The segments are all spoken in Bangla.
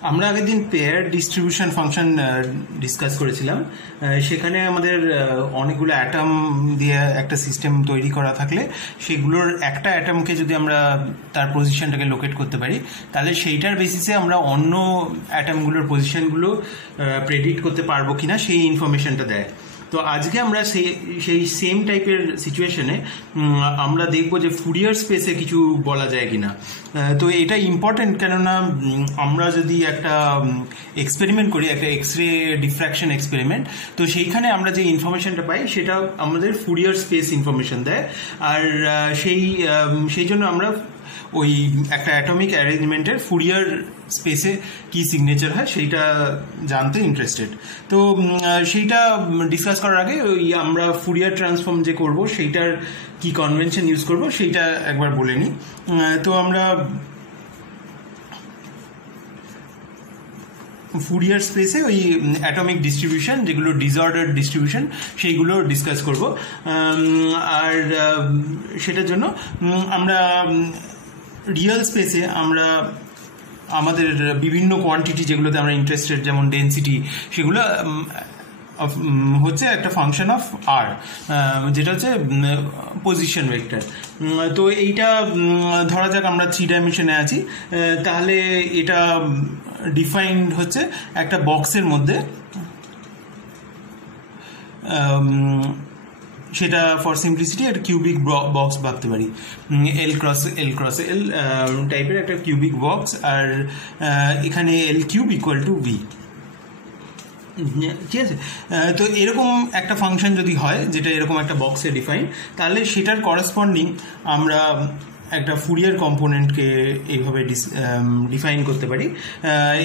আমরা আগের দিন পেয়ার ডিস্ট্রিবিউশন ফাংশন ডিসকাস করেছিলাম। সেখানে আমাদের অনেকগুলো অ্যাটম দিয়ে একটা সিস্টেম তৈরি করা থাকলে সেগুলোর একটা অ্যাটমকে যদি আমরা তার পজিশনটাকে লোকেট করতে পারি, তাহলে সেইটার বেসিসে আমরা অন্য অ্যাটমগুলোর পজিশনগুলো প্রেডিক্ট করতে পারবো কিনা সেই ইনফরমেশনটা দেয়। তো আজকে আমরা সেই সেম টাইপের সিচুয়েশনে আমরা দেখব যে ফুরিয়ার স্পেসে কিছু বলা যায় কিনা। তো এটা ইম্পর্টেন্ট, কেননা আমরা যদি একটা এক্সপেরিমেন্ট করি, একটা এক্সরে ডিফ্র্যাকশন এক্সপেরিমেন্ট, তো সেইখানে আমরা যে ইনফরমেশনটা পাই সেটা আমাদের ফুরিয়ার স্পেস ইনফরমেশন দেয়। আর সেই জন্য আমরা ওই একটা অ্যাটমিক অ্যারেঞ্জমেন্টের ফুরিয়ার স্পেসে কি সিগনেচার হয় সেইটা জানতে ইন্টারেস্টেড। তো সেইটা ডিসকাস করার আগে ওই আমরা ফুরিয়ার ট্রান্সফর্ম যে করব সেইটার কি কনভেনশন ইউজ করব সেইটা একবার বলে নিই। তো আমরা ফুরিয়ার স্পেসে ওই অ্যাটমিক ডিস্ট্রিবিউশন, যেগুলো ডিসঅর্ডার ডিস্ট্রিবিউশন, সেইগুলো ডিসকাস করব। আর সেটার জন্য আমরা রিয়েল স্পেসে আমরা আমাদের বিভিন্ন কোয়ান্টিটি যেগুলোতে আমরা ইন্টারেস্টেড, যেমন ডেন্সিটি, সেগুলো হচ্ছে একটা ফাংশন অফ আর, যেটা হচ্ছে পজিশন ভেক্টর। তো এইটা ধরা যাক আমরা 3 ডাইমেনশনে আছি, তাহলে এটা ডিফাইন্ড হচ্ছে একটা বক্সের মধ্যে। সেটা ফর সিম্পলিসিটি একটা কিউবিক বক্স ভাবতে পারি, এল ক্রস এল টাইপের একটা কিউবিক বক্স। আর এখানে L cube equal to V, ঠিক আছে? তো এরকম একটা ফাংশন যদি হয় যেটা এরকম একটা বক্সে ডিফাইন, তাহলে সেটার করসপন্ডিং আমরা একটা ফুরিয়ার কম্পোনেন্টকে এইভাবে ডিফাইন করতে পারি।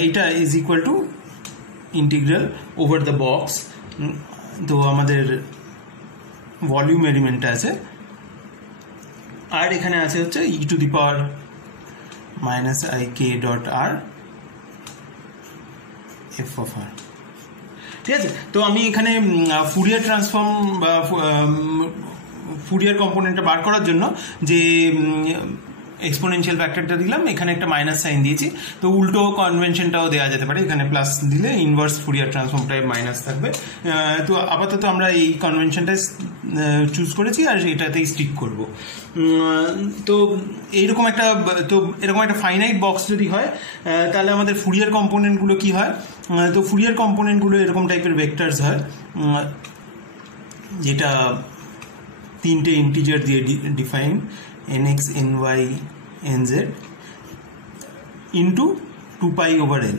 এটা is equal to integral over the box. তো আমাদের ভলিউম এলিমেন্টটা আছে, আর এখানে আছে হচ্ছে e to the power minus i k dot r f of r, ঠিক আছে? তো আমি এখানে ফুরিয়ার ট্রান্সফর্ম বা ফুরিয়ার কম্পোনেন্টটা বার করার জন্য যে এক্সপোনেনশিয়াল ফ্যাক্টরটা দিলাম, এখানে একটা মাইনাস সাইন দিয়েছি। তো উল্টো কনভেনশনটাও দেওয়া যেতে পারে, এখানে প্লাস দিলে ইনভার্স ফুরিয়ার ট্রান্সফর্মটায় মাইনাস থাকবে। তো আপাতত আমরা এই কনভেনশনটা চুজ করেছি আর এটাতেই স্টিক করব। তো এরকম একটা ফাইনাইট বক্স যদি হয়, তাহলে আমাদের ফুরিয়ার কম্পোনেন্টগুলো কি হয়? তো ফুরিয়ার কম্পোনেন্টগুলো এরকম টাইপের ভেক্টরস হয়, যেটা 3টে ইন্টিজার দিয়ে define, nx ny nz into 2π/l,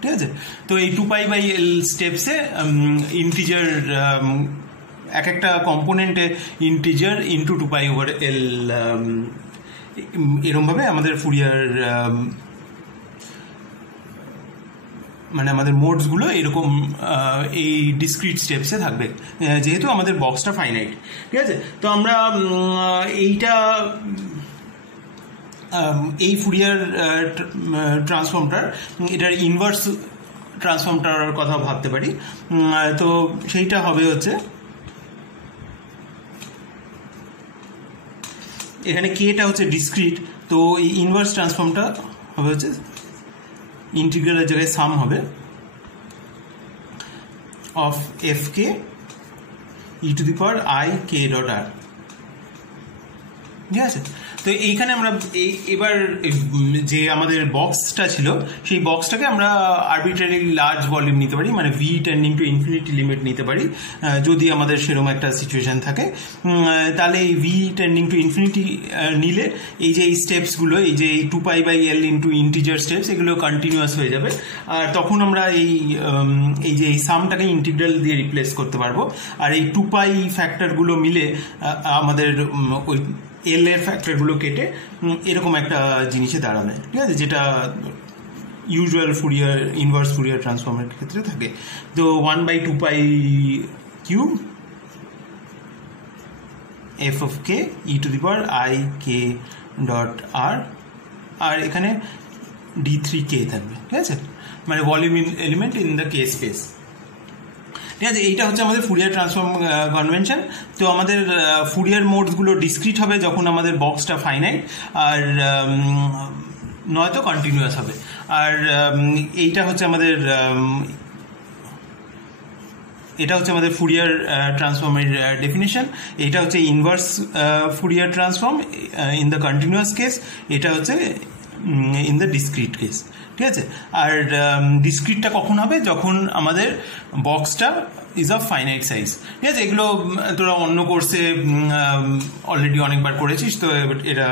ঠিক আছে? তো এই 2π/l স্টেপসে ইন্টিজার এক একটা কম্পোনেন্টে ইন্টিজার ইন্টু 2π/l, এরমভাবে আমাদের ফুরিয়ার মানে আমাদের মোডসগুলো এরকম এই ডিসক্রিট স্টেপসে থাকবে, যেহেতু আমাদের বক্সটা ফাইনাইট, ঠিক আছে? তো আমরা এই ফুরিয়ার ট্রান্সফর্মটার এটার ইনভার্স ট্রান্সফর্মটার কথা ভাবতে পারি। তো সেইটা হবে হচ্ছে এখানে কেটা হচ্ছে ডিসক্রিট, তো এই ইনভার্স ট্রান্সফর্মটা হবে হচ্ছে ইন্টিগ্রালের জায়গায় সাম হবে of f k e to the power i k dot r, ঠিক আছে? তো এইখানে আমরা এবার যে আমাদের বক্সটা ছিল সেই বক্সটাকে আমরা আরবিট্রারি লার্জ ভলিউম নিতে পারি, মানে V tending to infinity limit নিতে পারি যদি আমাদের সেরকম একটা সিচুয়েশন থাকে। তাহলে এই ভি টেন্ডিং টু ইনফিনিটি নিলে এই যে এই স্টেপসগুলো, এই যে 2π/l ইন্টু ইন্টিজার স্টেপস, এগুলো কন্টিনিউয়াস হয়ে যাবে। আর তখন আমরা এই যে এই সামটাকে ইন্টিগ্রাল দিয়ে রিপ্লেস করতে পারবো। আর এই 2π ফ্যাক্টরগুলো মিলে আমাদের ওই এল এর ফ্যাক্টরগুলো কেটে এরকম একটা জিনিসে দাঁড়াবে, ঠিক আছে? যেটা ইউজুয়াল ফুরিয়ার ইনভার্স ফুরিয়ার ট্রান্সফর্মের ক্ষেত্রে থাকে। তো 1/2π³ f of k e to the power i k dot r, আর এখানে d3k থাকবে, ঠিক আছে? মানে volume element in the k space, ঠিক আছে? এইটা হচ্ছে আমাদের ফুরিয়ার ট্রান্সফর্ম কনভেনশন। তো আমাদের ফুরিয়ার মোডসগুলো ডিসক্রিট হবে যখন আমাদের বক্সটা ফাইনাইট, আর নয়তো কন্টিনিউয়াস হবে। আর এইটা হচ্ছে আমাদের ফুরিয়ার ট্রান্সফর্মের ডেফিনেশন। এটা হচ্ছে inverse Fourier transform in the continuous case, এটা হচ্ছে ইন দ্য ডিসক্রিট কেস। ঠিক আছে, আর ডিসক্রিটটা কখন হবে? যখন আমাদের বক্সটা ইজ অফ ফাইনাইট সাইজ। ঠিক আছে, এগুলো তোরা অন্য কোর্সে অলরেডি অনেকবার করেছিস, তো এটা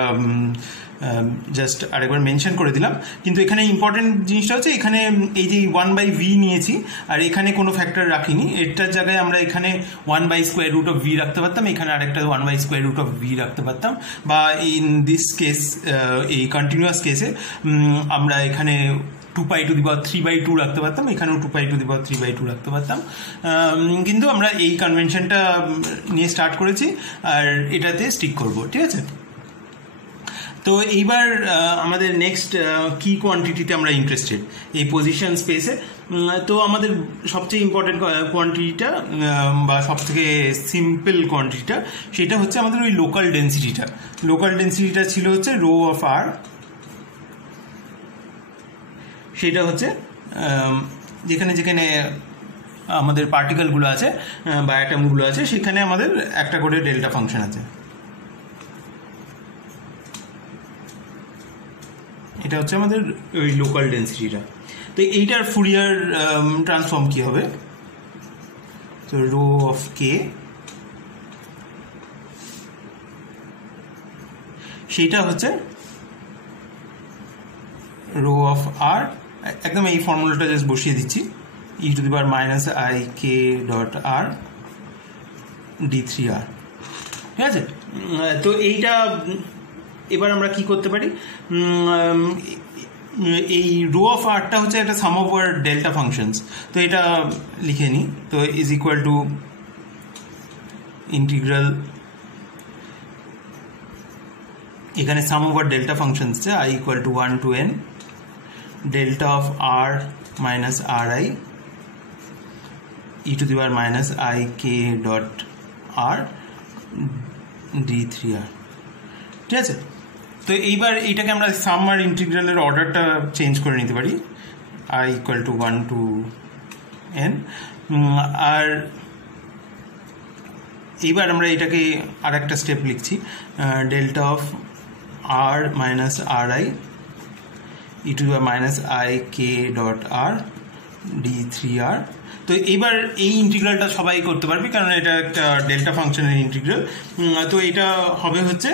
জাস্ট আরেকবার মেনশন করে দিলাম। কিন্তু এখানে ইম্পর্টেন্ট জিনিসটা হচ্ছে এখানে এই যে 1/v নিয়েছি আর এখানে কোনো ফ্যাক্টর রাখিনি, এটার জায়গায় আমরা এখানে 1/√v রাখতে পারতাম, এখানে আরেকটা 1/√v রাখতে পারতাম, বা ইন দিস কেস এই কন্টিনিউয়াস কেসে আমরা এখানে 2π3/2 রাখতে পারতাম, এখানেও 2π3/2 রাখতে পারতাম। কিন্তু আমরা এই কনভেনশনটা নিয়ে স্টার্ট করেছি আর এটাতে স্টিক করব। ঠিক আছে, তো এইবার আমাদের নেক্সট কি কোয়ান্টিটিতে আমরা ইন্টারেস্টেড এই পজিশন স্পেসে। তো আমাদের সবচেয়ে ইম্পর্টেন্ট কোয়ান্টিটিটা বা সবথেকে সিম্পল কোয়ান্টিটিটা সেটা হচ্ছে আমাদের ওই লোকাল ডেন্সিটিটা। লোকাল ডেন্সিটিটা ছিল হচ্ছে রো অফ আর, সেটা হচ্ছে যেখানে যেখানে আমাদের পার্টিকেলগুলো আছে বা অ্যাটমগুলো আছে সেখানে আমাদের একটা করে ডেল্টা ফাংশন আছে। এটা হচ্ছে আমাদের ওই লোকাল ডেন্সিটিটা। তো এইটার ফুরিয়ার ট্রান্সফর্ম কি হবে? তো রো অফ কে, সেইটা হচ্ছে রো অফ আর, একদম এই ফর্মুলাটা জাস্ট বসিয়ে দিচ্ছি, e⁻⁻ik.r d3r। ঠিক আছে, তো এইটা এবার আমরা কি করতে পারি, এই রো অফ আরটা হচ্ছে একটা সাম অফ আর ডেল্টা ফাংশনস, তো এটা লিখে নিই। তো ইজ ইকুয়াল টু ইন্টিগ্রাল, এখানে sum over delta functions i equal to 1 to n delta of r minus ri e⁻⁻ik.r d3r। ঠিক আছে, তো এইবার এইটাকে আমরা সাম আর ইন্টিগ্রালের অর্ডারটা চেঞ্জ করে নিতে পারি, i equal to 1 to n। আর এইবার আমরা এটাকে আর একটা স্টেপ লিখছি, delta of r minus ri e⁻⁻ik.r d3r। তো এইবার এই ইন্টিগ্রালটা সবাই করতে পারবে কারণ এটা একটা ডেল্টা ফাংশনের ইন্টিগ্রাল। তো এটা হবে হচ্ছে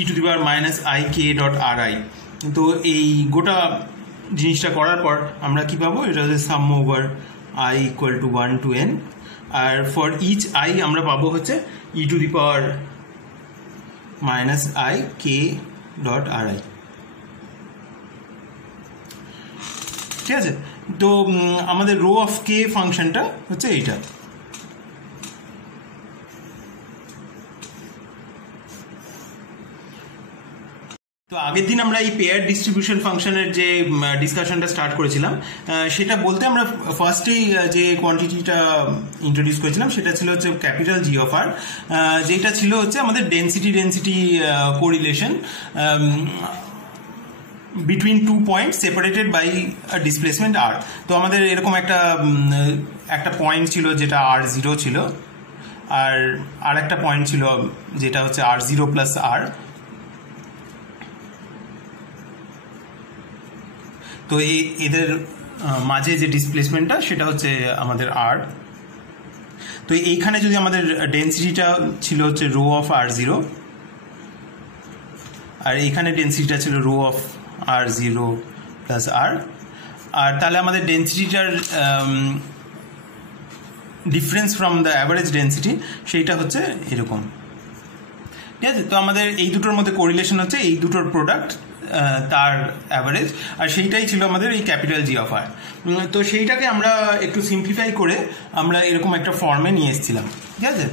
e⁻⁻ik.ri। তো এই গোটা জিনিসটা করার পর আমরা কি পাবো, এটা হচ্ছে sum over i equal to 1 to n, আর ফর ইচ i আমরা পাবো হচ্ছে e⁻⁻ik.ri। ঠিক আছে, তো আমাদের রো অফ কে ফাংশনটা হচ্ছে এইটা। তো আগের দিন আমরা এই পেয়ার ডিস্ট্রিবিউশন ফাংশনের যে ডিসকাশনটা স্টার্ট করেছিলাম সেটা বলতে আমরা ফার্স্টেই যে কোয়ান্টিটিটা ইন্ট্রোডিউস করেছিলাম সেটা ছিল হচ্ছে ক্যাপিটাল জি অফ আর, যেটা ছিল হচ্ছে আমাদের density correlation between 2 points separated by a displacement r। তো আমাদের এরকম একটা পয়েন্ট ছিল যেটা r0 ছিল, আর একটা পয়েন্ট ছিল যেটা হচ্ছে r0 প্লাস r। তো এদের মাঝে যে ডিসপ্লেসমেন্টটা সেটা হচ্ছে আমাদের r। তো এইখানে যদি আমাদের ডেন্সিটিটা ছিল হচ্ছে রো অফ r0 আর এইখানে ডেন্সিটিটা ছিল rho of r0 plus r, আর তাহলে আমাদের ডেন্সিটিটার difference from the average density সেইটা হচ্ছে এরকম। ঠিক আছে, তো আমাদের এই দুটোর মধ্যে কোরিলেশন হচ্ছে এই দুটোর প্রোডাক্ট তার অ্যাভারেজ, আর সেইটাই ছিল আমাদের এই ক্যাপিটাল জি অফ আর। তো সেইটাকে আমরা একটু সিম্পলিফাই করে আমরা এরকম একটা ফর্মে নিয়ে এসেছিলাম। ঠিক আছে,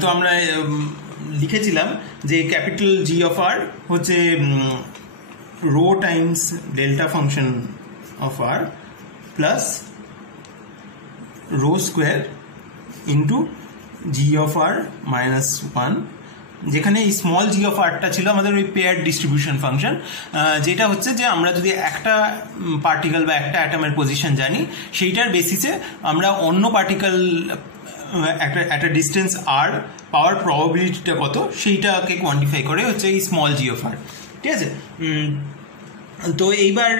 তো আমরা লিখেছিলাম যে ক্যাপিটাল জি অফ আর হচ্ছে rho times delta function of r plus rho square into G of r minus 1 যেখানে এই স্মল জি অফ আরটা ছিল আমাদের ওই পেয়ার ডিস্ট্রিবিউশন ফাংশন, যেটা হচ্ছে যে আমরা যদি একটা পার্টিকেল বা একটা অ্যাটমের পজিশন জানি, সেইটার বেসিসে আমরা অন্য পার্টিকেল একটা ডিস্টেন্স আর পাওয়ার প্রবাবিলিটিটা কত সেইটাকে কোয়ান্টিফাই করে হচ্ছে এই স্মল জি অফ আর। ঠিক আছে, তো এইবার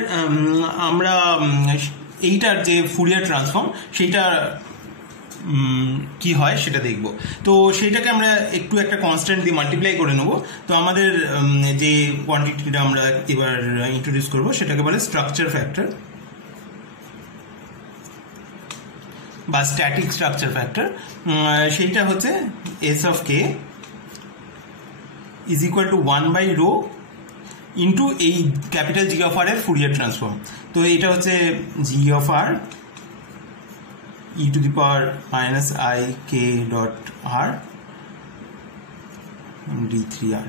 আমরা এইটার যে ফুরিয়ার ট্রান্সফর্ম সেইটা কি হয় সেটা দেখব। তো সেইটাকে আমরা একটু একটা কনস্ট্যান্ট দিয়ে মাল্টিপ্লাই করে নেব। তো আমাদের যে কোয়ান্টিটিটা আমরা এবার ইন্ট্রোডিউস করব সেটাকে বলে স্ট্রাকচার ফ্যাক্টর বা স্ট্যাটিক স্ট্রাকচার ফ্যাক্টর। সেইটা হচ্ছে S of k is equal to 1/ρ into এই ক্যাপিটাল জি অফ আর এর ফুরিয়ার ট্রান্সফর্ম। তো এটা হচ্ছে G of r e to the power minus I k dot r d3r।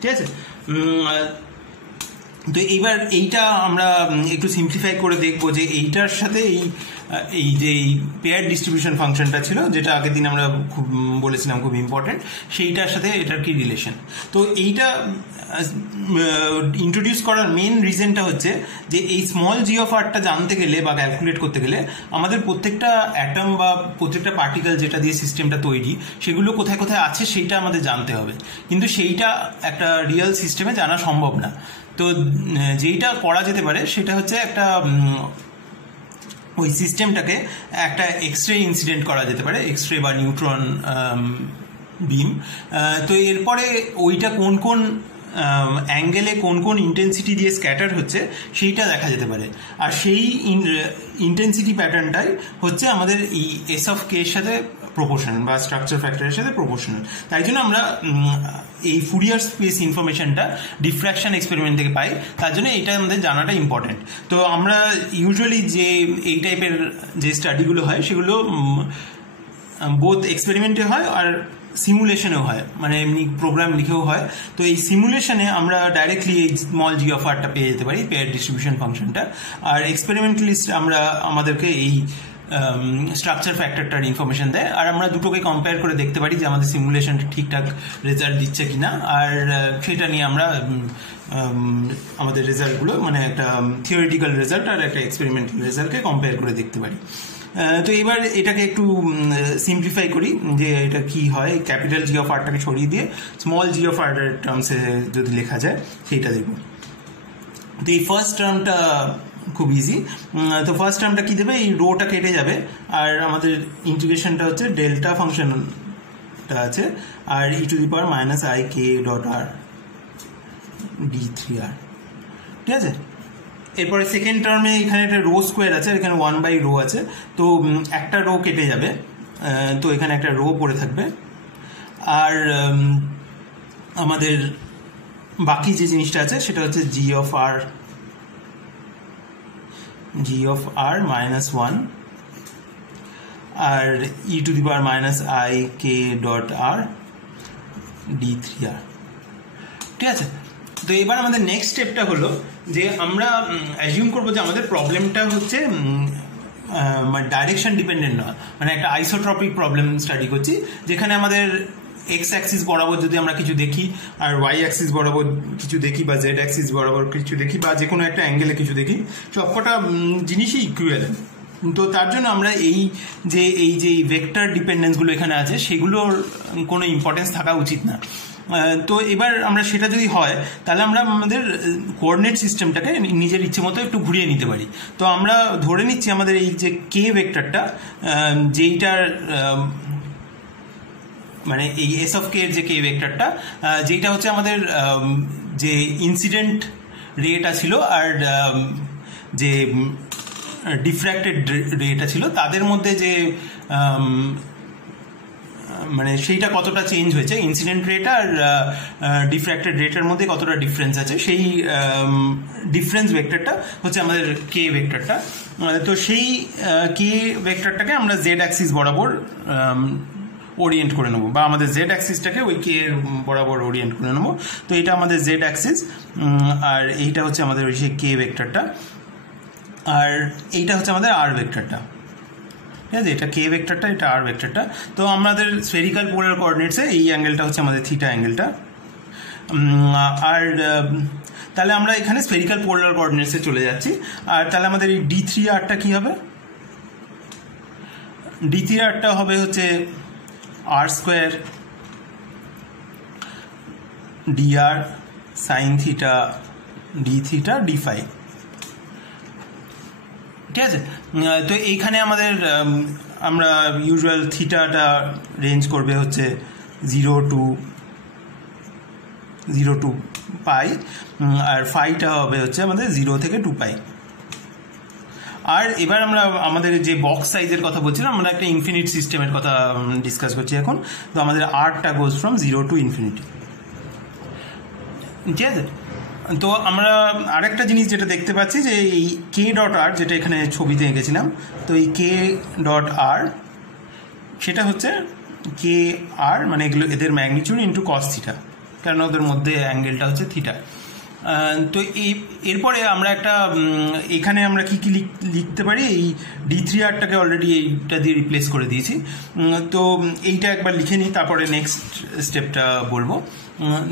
ঠিক আছে, তো এইবার এইটা আমরা একটু সিম্পলিফাই করে দেখবো যে এইটার সাথে এই যে পেয়ার ডিস্ট্রিবিউশন ফাংশনটা ছিল, যেটা আগের দিন আমরা খুব বলেছিলাম খুব ইম্পর্টেন্ট, সেইটার সাথে এটার কি রিলেশন। তো এইটা ইন্ট্রোডিউস করার মেন রিজনটা হচ্ছে যে এই স্মল জি অফ আরটা জানতে গেলে বা ক্যালকুলেট করতে গেলে আমাদের প্রত্যেকটা অ্যাটম বা প্রত্যেকটা পার্টিকেল যেটা দিয়ে সিস্টেমটা তৈরি সেগুলো কোথায় কোথায় আছে সেইটা আমাদের জানতে হবে, কিন্তু সেইটা একটা রিয়েল সিস্টেমে জানা সম্ভব না। তো যেইটা করা যেতে পারে সেটা হচ্ছে একটা ওই সিস্টেমটাকে একটা এক্সরে ইনসিডেন্ট করা যেতে পারে, এক্সরে বা নিউট্রন বিম। তো এরপরে ওইটা কোন কোন অ্যাঙ্গেলে কোন কোন ইন্টেন্সিটি দিয়ে স্ক্যাটার হচ্ছে সেইটা দেখা যেতে পারে, আর সেই ইন্টেন্সিটি প্যাটার্নটাই হচ্ছে আমাদের এই এস অফ কে এর সাথে প্রপোর্শনাল বা স্ট্রাকচার ফ্যাক্টরের সাথে প্রপোর্শনাল। তাই জন্য আমরা এই ফুরিয়ার স্পেস ইনফরমেশনটা ডিফ্র্যাকশন এক্সপেরিমেন্ট থেকে পাই, তার জন্য এটা আমাদের জানাটা ইম্পর্টেন্ট। তো আমরা ইউজুয়ালি যে এই টাইপের যে স্টাডিগুলো হয় সেগুলো বোথ এক্সপেরিমেন্টে হয় আর সিমুলেশনেও হয়, মানে এমনি প্রোগ্রাম লিখেও হয়। তো এই সিমুলেশনে আমরা ডাইরেক্টলি এই স্মল জি অফ আরটা পেয়ে যেতে পারি, পেয়ার ডিস্ট্রিবিউশন ফাংশনটা, আর এক্সপেরিমেন্টালিস্ট আমাদেরকে এই স্ট্রাকচার ফ্যাক্টরটার ইনফরমেশন দেয়, আর আমরা দুটোকে কম্পেয়ার করে দেখতে পারি যে আমাদের সিমুলেশনটা ঠিকঠাক রেজাল্ট দিচ্ছে কিনা, আর সেটা নিয়ে আমরা আমাদের রেজাল্টগুলো মানে একটা থিওরিটিক্যাল রেজাল্ট আর একটা এক্সপেরিমেন্টাল রেজাল্টকে কম্পেয়ার করে দেখতে পারি। তো এবার এটাকে একটু সিম্পলিফাই করি যে এটা কি হয়, ক্যাপিটাল জি অফ আরটাকে সরিয়ে দিয়ে স্মল জি অফ আর টার্মসে যদি লেখা যায় সেইটা দেখব। তো এই ফার্স্ট টার্মটা খুব ইজি। তো ফার্স্ট টার্মটা কি দেবে, এই রোটা কেটে যাবে, আর আমাদের ইন্টিগ্রেশনটা হচ্ছে ডেল্টা ফাংশনটা আছে আর e to the power minus i k dot r d3r। ঠিক আছে, এরপরে সেকেন্ড টার্মে এখানে একটা রো স্কোয়ার আছে, এখানে 1/ρ আছে, তো একটা রো কেটে যাবে, তো এখানে একটা রো পড়ে থাকবে, আর আমাদের বাকি যে জিনিসটা আছে সেটা হচ্ছে জি অফ আর মাইনাস 1 আর e to the power minus i k dot r d3r। ঠিক আছে, তো এবার আমাদের নেক্সট স্টেপটা হলো যে আমরা অ্যাজিউম করবো যে আমাদের প্রবলেমটা হচ্ছে ডাইরেকশন ডিপেন্ডেন্ট নয়, মানে একটা আইসোট্রপিক প্রবলেম স্টাডি করছি, যেখানে আমাদের এক্স অ্যাক্সিস বরাবর যদি আমরা কিছু দেখি আর ওয়াই অ্যাক্সিস বরাবর কিছু দেখি বা জেড অ্যাক্সিস বরাবর কিছু দেখি বা যে কোনো একটা অ্যাঙ্গেলে কিছু দেখি, সবকটা জিনিসই ইকুইভ্যালেন্ট। তো তার জন্য আমরা এই যে ভেক্টর ডিপেন্ডেন্সগুলো এখানে আছে সেগুলোর কোনো ইম্পর্টেন্স থাকা উচিত না। তো এবার আমরা সেটা যদি হয় তাহলে আমরা আমাদের কোঅর্ডিনেট সিস্টেমটাকে নিজের ইচ্ছে মতো একটু ঘুরিয়ে নিতে পারি। তো আমরা ধরে নিচ্ছি আমাদের এই যে কে ভেক্টরটা, যেইটার মানে এই এস অফ কে এর যে কে ভেক্টরটা, যেটা হচ্ছে আমাদের যে ইনসিডেন্ট রেটা ছিল আর যে ডিফ্র্যাক্টেড রেটা ছিল তাদের মধ্যে যে মানে সেইটা কতটা চেঞ্জ হয়েছে, ইনসিডেন্ট রেট আর ডিফ্র্যাক্টেড রেটের মধ্যে কতটা ডিফারেন্স আছে, সেই ডিফারেন্স ভেক্টরটা হচ্ছে আমাদের কে ভেক্টরটা। তো সেই কে ভেক্টরটাকে আমরা জেড অ্যাক্সিস বরাবর ওরিয়েন্ট করে নেবো, বা আমাদের জেড অ্যাক্সিসটাকে ওই কে এর বরাবর ওরিয়েন্ট করে নেবো। তো এটা আমাদের জেড অ্যাক্সিস, আর এইটা হচ্ছে আমাদের ওই সেই কে ভেক্টরটা, আর এইটা হচ্ছে আমাদের আর ভেক্টরটা। ঠিক আছে, এটা কে ভেক্টরটা, এটা আর ভেক্টরটা। তো আমাদের স্ফেরিক্যাল পোলার কোঅর্ডিনেটসে এই অ্যাঙ্গেলটা হচ্ছে আমাদের থিটা অ্যাঙ্গেলটা। আর তাহলে আমরা এখানে স্ফেরিক্যাল পোলার কোঅর্ডিনেটসে চলে যাচ্ছি। আর তাহলে আমাদের এই d3r কি হবে? d3r হবে হচ্ছে r square dr sine theta d theta d phi. ঠিক আছে, তো এইখানে আমাদের আমরা ইউজুয়াল থিটাটা রেঞ্জ করবে হচ্ছে 0 টু পাই, আর ফাইটা হবে হচ্ছে আমাদের 0 থেকে 2 পাই। আর এবার আমরা আমাদের যে বক্স সাইজের কথা বলছিলাম, আমরা একটা ইনফিনিট সিস্টেমের কথা ডিসকাস করছি এখন। তো আমাদের আরটা গোজ ফ্রম 0 টু ইনফিনিটি। ঠিক আছে, তো আমরা আরেকটা জিনিস যেটা দেখতে পাচ্ছি যে এই কে ডট আর, যেটা এখানে ছবিতে এঁকেছিলাম, তো এই কে ডট আর সেটা হচ্ছে কে আর মানে এগুলো এদের ম্যাগনিটিউড ইন্টু কস থিটা, কারণ ওদের মধ্যে অ্যাঙ্গেলটা হচ্ছে থিটা। তো এরপরে আমরা একটা এখানে আমরা কি কি লিখতে পারি, এই d3rটাকে অলরেডি এইটা দিয়ে রিপ্লেস করে দিয়েছি। তো এইটা একবার লিখে নিই, তারপরে নেক্সট স্টেপটা বলবো।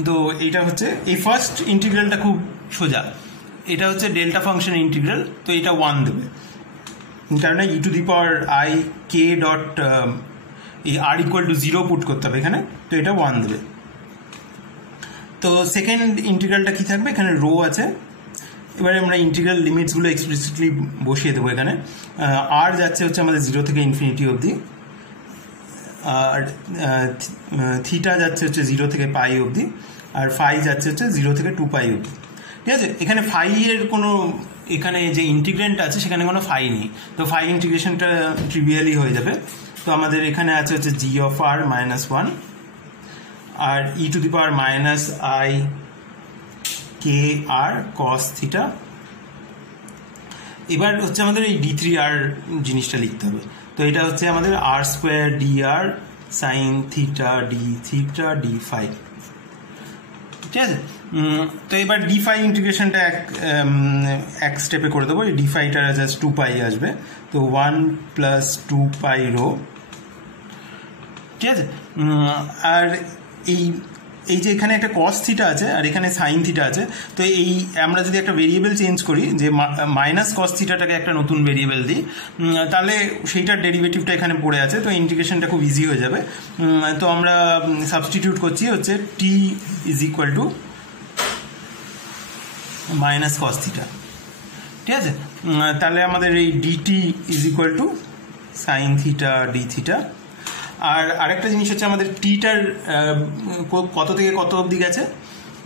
তো এইটা হচ্ছে এই ফার্স্ট ইন্টিগ্রালটা খুব সোজা, এটা হচ্ছে ডেল্টা ফাংশন ইন্টিগ্রাল। তো এটা 1 দেবে, কারণ e⁻i k ডট এই r ইকুয়াল টু 0 পুট করতে হবে এখানে, তো এটা 1 দেবে। তো সেকেন্ড ইন্টিগ্রালটা কি থাকবে, এখানে রো আছে। এবারে আমরা ইন্টিগ্রাল লিমিটসগুলো এক্সপ্লিসিটলি বসিয়ে দেবো এখানে। আর যাচ্ছে হচ্ছে আমাদের 0 থেকে ইনফিনিটি অবধি, আর থিটা যাচ্ছে হচ্ছে 0 থেকে পাই অবধি, আর ফাই যাচ্ছে হচ্ছে 0 থেকে 2 পাই অবধি। ঠিক আছে, এখানে ফাই এর কোনো, এখানে যে ইন্টিগ্রেন্ট আছে সেখানে কোনো ফাই নেই, তো ফাই ইন্টিগ্রেশনটা ট্রিভিয়ালি হয়ে যাবে। তো আমাদের এখানে আছে হচ্ছে g অফ r মাইনাস 1 আর e⁻i k r cos theta. এবার হচ্ছে আমাদের এই d3r জিনিসটা লিখতে হবে। তো এটা হচ্ছে আমাদের r square dr sine theta d theta d phi. ঠিক আছে, তো এবার ডি ফাই ইন্টিগ্রেশনটা এক স্টেপে করে দেবো। এই ডি ফাইটা জাস্ট 2 পাই আসবে, তো 1 প্লাস 2 পাই রো। ঠিক আছে, আর এই যে এখানে একটা কস থিটা আছে আর এখানে সাইন থিটা আছে, তো এই আমরা যদি একটা ভেরিয়েবল চেঞ্জ করি, যে মাইনাস কস থিটাটাকে একটা নতুন ভেরিয়েবল দিই, তাহলে সেইটার ডেরিভেটিভটা এখানে পড়ে আছে, তো ইন্টিগ্রেশনটা খুব ইজি হয়ে যাবে। তো আমরা সাবস্টিটিউট করছি হচ্ছে t is equal to minus cos theta. ঠিক আছে, তাহলে আমাদের এই d t is equal to sine theta d theta. আর আরেকটা জিনিস হচ্ছে আমাদের টিটার কত থেকে কত অবধি গেছে।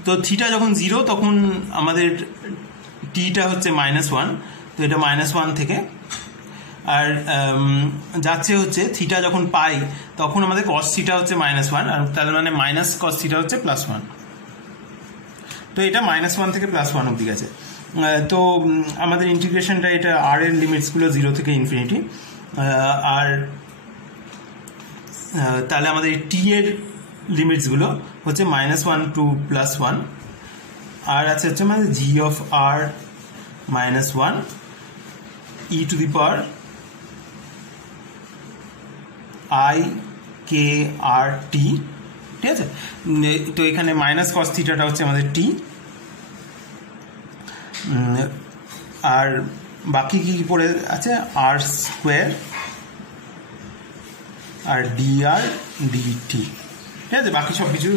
তো থিটা যখন 0 তখন আমাদের টিটা হচ্ছে -1, তো এটা -1 থেকে। আর যাচ্ছে হচ্ছে থিটা যখন পাই তখন আমাদের কস থিটা হচ্ছে -1, আর তার মানে মাইনাস কস থিটা হচ্ছে +1। তো এটা -1 থেকে +1 অবধি গেছে। তো আমাদের ইন্টিগ্রেশনটা, এটা আর এর লিমিটসগুলো 0 থেকে ইনফিনিটি। আর তাহলে আমাদের টি এর লিমিটসগুলো হচ্ছে -1 টু +1, আর আছে হচ্ছে আমাদের G of r -1 e⁻i k r t। ঠিক আছে, তো এখানে মাইনাস কস থিটাটা হচ্ছে আমাদের টি। আর বাকি কি পড়ে আছে, আর স্কোয়ার আর dr dt। ঠিক আছে, বাকি সব কিছু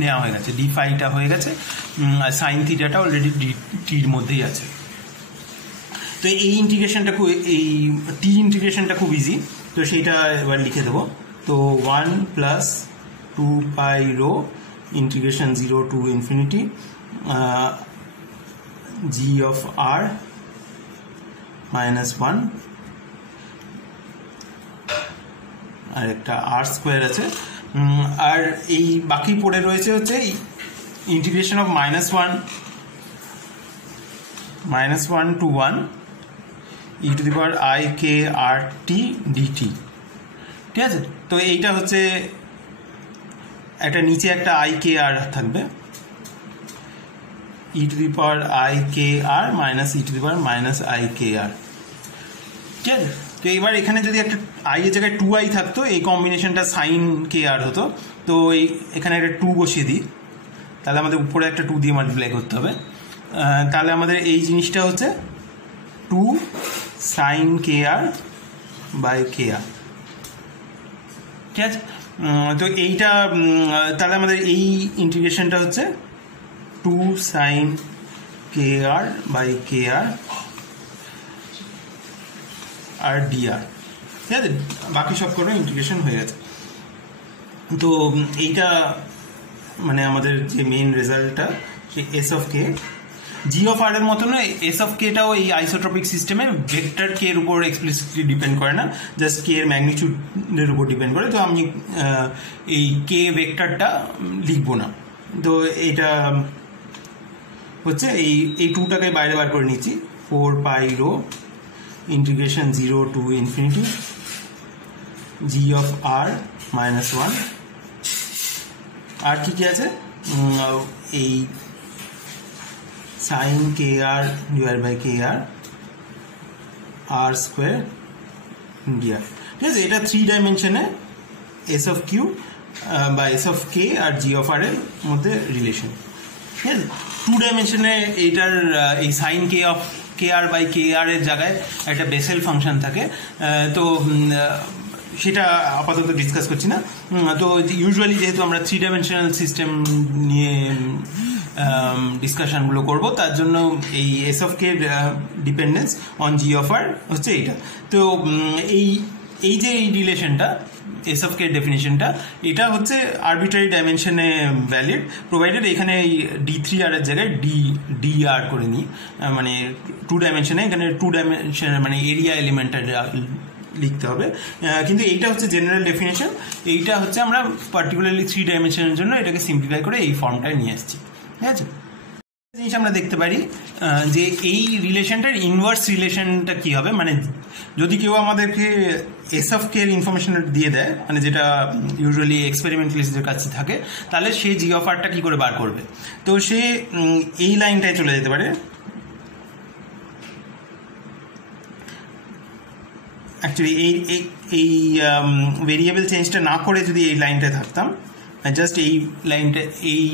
নেওয়া হয়ে গেছে, ডি ফাইটা হয়ে গেছে, আর সাইন থিটাটা অলরেডি টির মধ্যেই আছে। তো এই ইন্টিগ্রেশনটা খুব, এই টি ইন্টিগ্রেশনটা খুব ইজি, তো সেইটা এবার লিখে দেবো। তো 1 plus 2 pi rho integration 0 to infinity G of r -1 আর একটা আর স্কোয়ার আছে। আর এই বাকি পড়ে রয়েছে হচ্ছে integration of -1 to 1 e⁻i k r t dt। ঠিক আছে, তো এইটা হচ্ছে একটা নিচে একটা i k r থাকবে, e⁻i k r minus e⁻-i k r। ঠিক আছে, তো তো এবার এখানে যদি একটা আই এর জায়গায় 2i থাকতো, এই কম্বিনেশনটা সাইন কে আর হতো। তো এখানে একটা 2 বসিয়ে দিই, তাহলে আমাদের উপরে একটা 2 দিয়ে মাল্টিপ্লাই করতে হবে। তাহলে আমাদের এই জিনিসটা হচ্ছে 2 sine k r by k আর। ঠিক আছে, তো এইটা তাহলে আমাদের এই ইন্টিগ্রেশনটা হচ্ছে 2 sine k r by k r dr. ঠিক আছে, বাকি সব করে ইন্টিগ্রেশন হয়ে গেছে। তো এইটা মানে আমাদের যে মেইন রেজাল্টটা সেই S of k. G of r এর মতো নয়, এস অফ কেটাও এই আইসোট্রপিক সিস্টেমে ভেক্টর কে এর উপর এক্সপ্লিসিটলি ডিপেন্ড করে না, জাস্ট কে এর ম্যাগনিটিউডের উপর ডিপেন্ড করে। তো আমি এই কে ভেক্টরটা লিখবো না। তো এইটা হচ্ছে এই 2টাকে বাইরে বার করে নিচ্ছি, 4 pi rho integration 0 to infinity G of r minus 1। আর কি আছে, এই sine k r divide by k r square d r. ঠিক আছে, এটা 3 ডাইমেনশনে এস অফ কিউ বা এস অফ কে আর জি অফ আর এর মধ্যে রিলেশন। ঠিক আছে, 2 ডাইমেনশনে এইটার এই sine k of k r by k r এর জায়গায় একটা বেসেল ফাংশন থাকে। তো সেটা আপাতত ডিসকাস করছি না। তো ইউজুয়ালি যেহেতু আমরা 3 ডাইমেনশনাল সিস্টেম নিয়ে ডিসকাশনগুলো করব, তার জন্য এই S of k dependence on G of r হচ্ছে এইটা। তো এই যে এই রিলেশনটা এস অফ কে ডেফিনেশনটা, এটা হচ্ছে আরবিট্রারি ডাইমেনশনে ভ্যালিড, প্রোভাইডেড এখানে এই D3 আর এর জায়গায় ডি আর করে নিই, মানে 2 ডাইমেনশনে এখানে 2 ডাইমেনশনে মানে এরিয়া এলিমেন্টটা লিখতে হবে। কিন্তু এইটা হচ্ছে জেনারেল ডেফিনেশন, এইটা হচ্ছে আমরা পার্টিকুলারলি 3 ডাইমেনশনের জন্য এটাকে সিম্পলিফাই করে এই ফর্মটায় নিয়ে আসছি। ঠিক আছে, জিনিস আমরা দেখতে পারি যে এই রিলেশনটার ইনভার্স রিলেশনটা কি হবে। মানে যদি কেউ আমাদেরকে এস অফ কে এর ইনফরমেশন দিয়ে দেয়, মানে যেটা ইউজুয়ালি এক্সপেরিমেন্টালিস্টদের কাছে থাকে, তাহলে সে জি অফ আরটা কি করে বার করবে। তো সে এই লাইনটায় চলে যেতে পারে। অ্যাকচুয়ালি এই ভেরিয়েবল চেঞ্জটা না করে যদি এই লাইনটায় থাকতাম, জাস্ট এই লাইনটা এই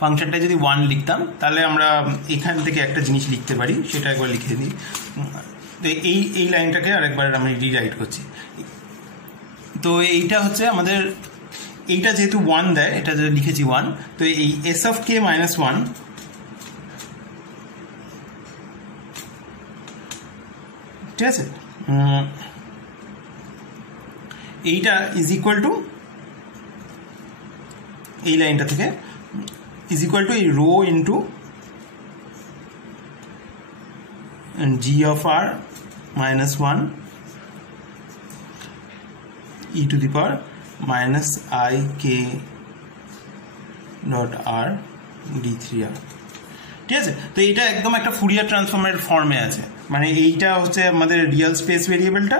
ফাংশনটা যদি 1 লিখতাম, তাহলে আমরা এখান থেকে একটা জিনিস লিখতে পারি, সেটা একবার লিখে দিই। তো এই লাইনটাকে আরেকবার আমি রিরাইট করছি। তো এইটা হচ্ছে আমাদের, এইটা যেহেতু 1 দেয়, এটা যে লিখেছি 1, তো এই এস অফ কে মাইনাস 1 ঠিক আছে, এইটা ইজ ইকুয়াল টু এই লাইনটা থেকে ইজ ইকুয়াল টু এই rho into G of r minus 1 e to the power minus i k dot r d3r। ঠিক আছে, তো এইটা একদম একটা ফুরিয়ার ট্রান্সফর্মের ফর্মে আছে। মানে এইটা হচ্ছে আমাদের রিয়েল স্পেস ভেরিয়েবলটা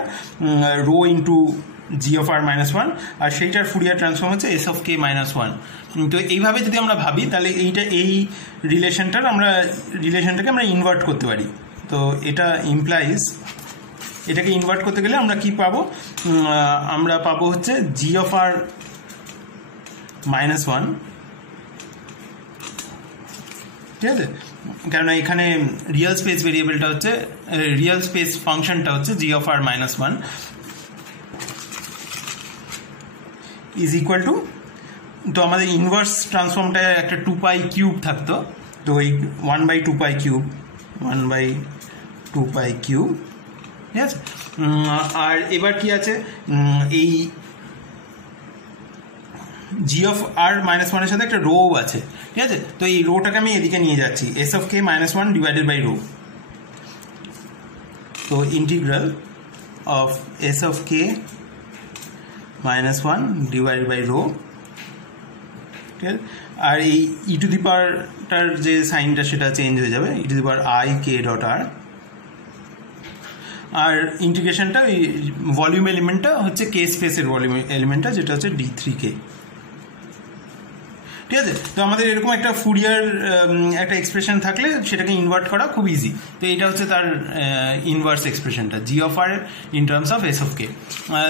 rho into G of r minus 1, আর সেইটার ফুরিয়ার ট্রান্সফর্ম হচ্ছে এস অফ কে মাইনাস 1। তো এইভাবে যদি আমরা ভাবি, তাহলে এই রিলেশনটাকে আমরা ইনভার্ট করতে পারি। তো এটা ইমপ্লাইজ, এটাকে ইনভার্ট করতে গেলে আমরা কি পাবো, আমরা পাবো হচ্ছে জি অফ আর মাইনাস 1। ঠিক আছে, কেননা এখানে রিয়েল স্পেস ভেরিয়েবলটা হচ্ছে, রিয়েল স্পেস ফাংশনটা হচ্ছে G of r minus 1 is equal to, তো আমাদের ইনভার্স ট্রান্সফর্মটা একটা 2 পাই কিউব থাকতো, তো এই 1/2 পাই কিউব 1/2 পাই কিউব। ঠিক আছে, আর এবার কি আছে, এই জি অফ আর মাইনাস 1 এর সাথে একটা রো আছে। ঠিক আছে, তো এই রোটাকে আমি এদিকে নিয়ে যাচ্ছি, S of k minus 1 divided by rho. তো integral of S of k minus 1 divided by rho. ঠিক আছে, আর এই ই টু দি পাওয়ারটার যে সাইনটা সেটা চেঞ্জ হয়ে যাবে, e to the power i k dot r. আর ইন্টিগ্রেশনটা ওই ভলিউম এলিমেন্টটা হচ্ছে কে স্পেসের ভলিউম এলিমেন্টটা, যেটা হচ্ছে d3k। ঠিক আছে। তো আমাদের এরকম একটা ফুরিয়ার একটা এক্সপ্রেশন থাকলে সেটাকে ইনভার্ট করা খুব ইজি। তো এইটা হচ্ছে তার ইনভার্স এক্সপ্রেশনটা G of r in terms of S of k.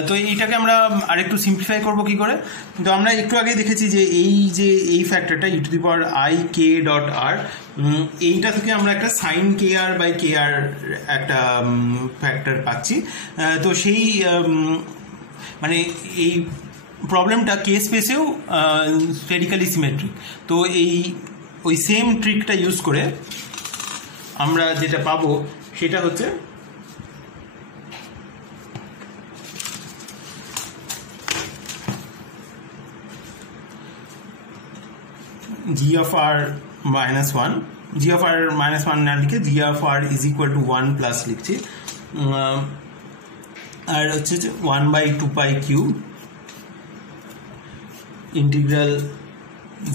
তো এইটাকে আমরা আরেকটু সিম্পলিফাই করবো কি করে। তো আমরা একটু আগে দেখেছি যে এই ফ্যাক্টরটা e to the power i k dot r, এইটা থেকে আমরা একটা sign k r by k আর একটা ফ্যাক্টর পাচ্ছি। তো সেই মানে এই প্রবলেমটা কে স্পেসেও স্ফেরিক্যালি সিমেট্রিক। তো ওই সেম ট্রিকটা ইউজ করে আমরা যেটা পাবো সেটা হচ্ছে G of r minus one, G of r minus one না লিখে G of r is equal to one plus লিখছি, আর হচ্ছে যে one by two pi q integral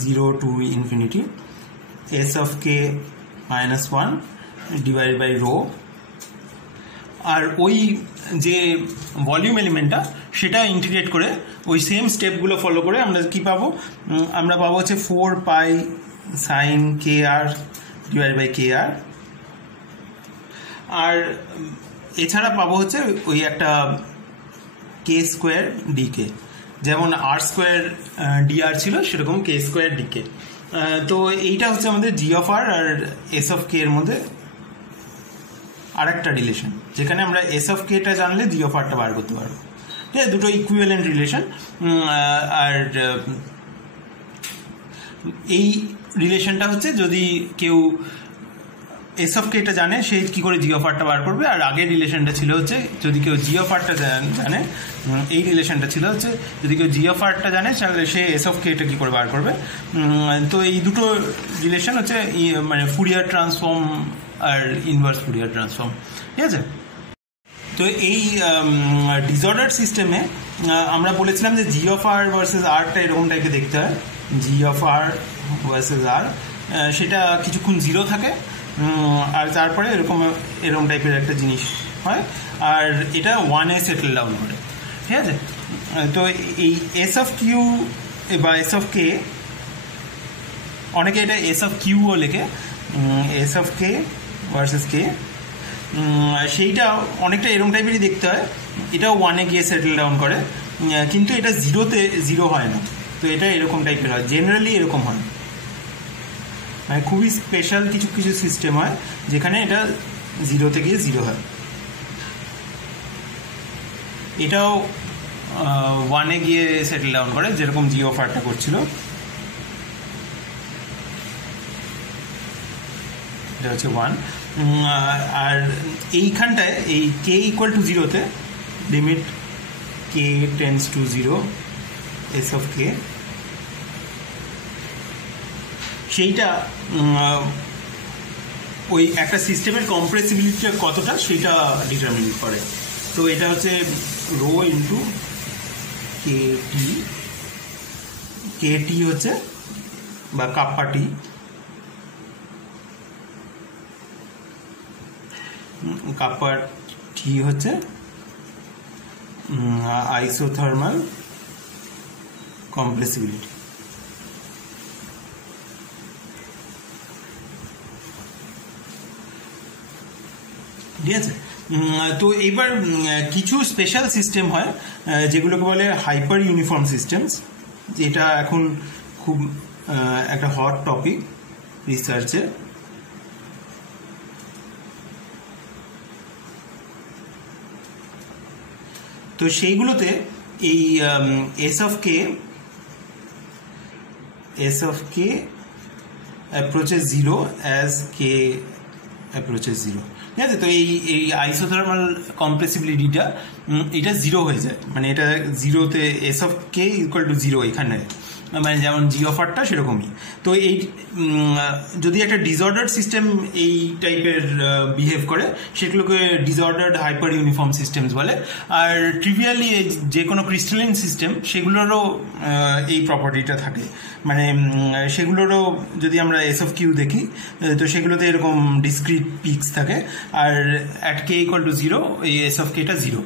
0 to infinity s of k minus 1 divided by rho। আর ওই যে ভলিউম এলিমেন্টটা সেটা ইন্টিগ্রেট করে ওই সেম স্টেপগুলো ফলো করে আমরা কি পাবো, আমরা পাবো হচ্ছে 4 pi sine k r divide by k r. আর এছাড়া পাবো হচ্ছে ওই একটা কে স্কোয়ার ডিকে, যেমন আর স্কোয়ার ডিআর ছিল সেরকম কে স্কোয়ার ডিকে। তো এইটা হচ্ছে আমাদের জি অফ আর আর এস অফ কে এর মধ্যে আর একটা রিলেশন, যেখানে আমরা এস অফ কেটা জানলে জি অফ আরটা বার করতে পারবো। ঠিক আছে, দুটো ইকুইভ্যালেন্ট রিলেশন। আর এই রিলেশনটা হচ্ছে যদি কেউ এস অফ কেটা জানে সে কি করে জি অফ আরটা বার করবে, আর আগের রিলেশনটা ছিল হচ্ছে যদি কেউ জি অফ আরটা জানে, এই রিলেশনটা ছিল হচ্ছে যদি কেউ জি অফ আরটা জানে তাহলে সে এস অফ কেটা কি করে বার করবে। তো এই দুটো রিলেশন হচ্ছে মানে ফুরিয়ার ট্রান্সফর্ম আর ইনভার্স ফুরিয়ার ট্রান্সফর্ম। ঠিক আছে, তো এই ডিসঅর্ডার সিস্টেমে আমরা বলেছিলাম যে জি অফ আর ভার্সেস আরটা এরকম টাইপে দেখতে হয়, জি অফ আর ভার্সেস আর, সেটা কিছুক্ষণ জিরো থাকে আর তারপরে এরকম টাইপের একটা জিনিস হয়, আর এটা ওয়ানে সেটেল ডাউন করে। ঠিক আছে, তো এই এস অফ কিউ বা এস অফ কে, অনেকে এটা এস অফ কিউও লেখে, এস অফ কে ভার্সেস কে, সেইটা অনেকটা এরকম টাইপেরই দেখতে হয়। এটাও ওয়ানে গিয়ে সেটেল ডাউন করে, কিন্তু এটা জিরোতে জিরো হয় না। তো এটা এরকম টাইপের হয়, জেনারেলি এরকম হয়, মানে খুবই স্পেশাল কিছু কিছু সিস্টেম হয় যেখানে এটা জিরোতে গিয়ে জিরো হয়। এটাও ওয়ানে গিয়ে সেটেল ডাউন করে, যেরকম জি অফ আরটা করছিল। এটা হচ্ছে ওয়ান। আর এইখানটায় এই কে ইকুয়াল টু জিরোতে limit k tends to zero S of k, সেইটা ওই একটা সিস্টেমের কম্প্রেসিবিলিটিটা কতটা সেটা ডিটারমিন করে। তো এটা হচ্ছে রো ইন্টু কে টি হচ্ছে বা কাপ্পা টি, কাপ্পা টি হচ্ছে আইসোথার্মাল কম্প্রেসিবিলিটি। ঠিক আছে, তো এবার কিছু স্পেশাল সিস্টেম হয় যেগুলোকে বলে হাইপার ইউনিফর্ম সিস্টেমস, যেটা এখন খুব একটা হট টপিক রিসার্চে। তো সেইগুলোতে এই S of K approaches zero as K approaches zero. ঠিক আছে, তো এই আইসোথার্মাল কম্প্রেসিবিলিটিটা এটা জিরো হয়ে যায়, মানে এটা জিরোতে S of K equal to zero এখানে, মানে যেমন জি অফ আরটা সেরকমই। তো এই যদি একটা ডিসঅর্ডার্ড সিস্টেম এই টাইপের বিহেভ করে সেগুলোকে ডিসঅর্ডার্ড হাইপার ইউনিফর্ম সিস্টেমস বলে। আর ট্রিভিয়ালি যে কোনো ক্রিস্টালিন সিস্টেম সেগুলোরও এই প্রপার্টিটা থাকে, মানে সেগুলোরও যদি আমরা এস অফ কিউ দেখি তো সেগুলোতে এরকম ডিসক্রিট পিকস থাকে, আর at k equal to zero এই এস অফ কেটা জিরো।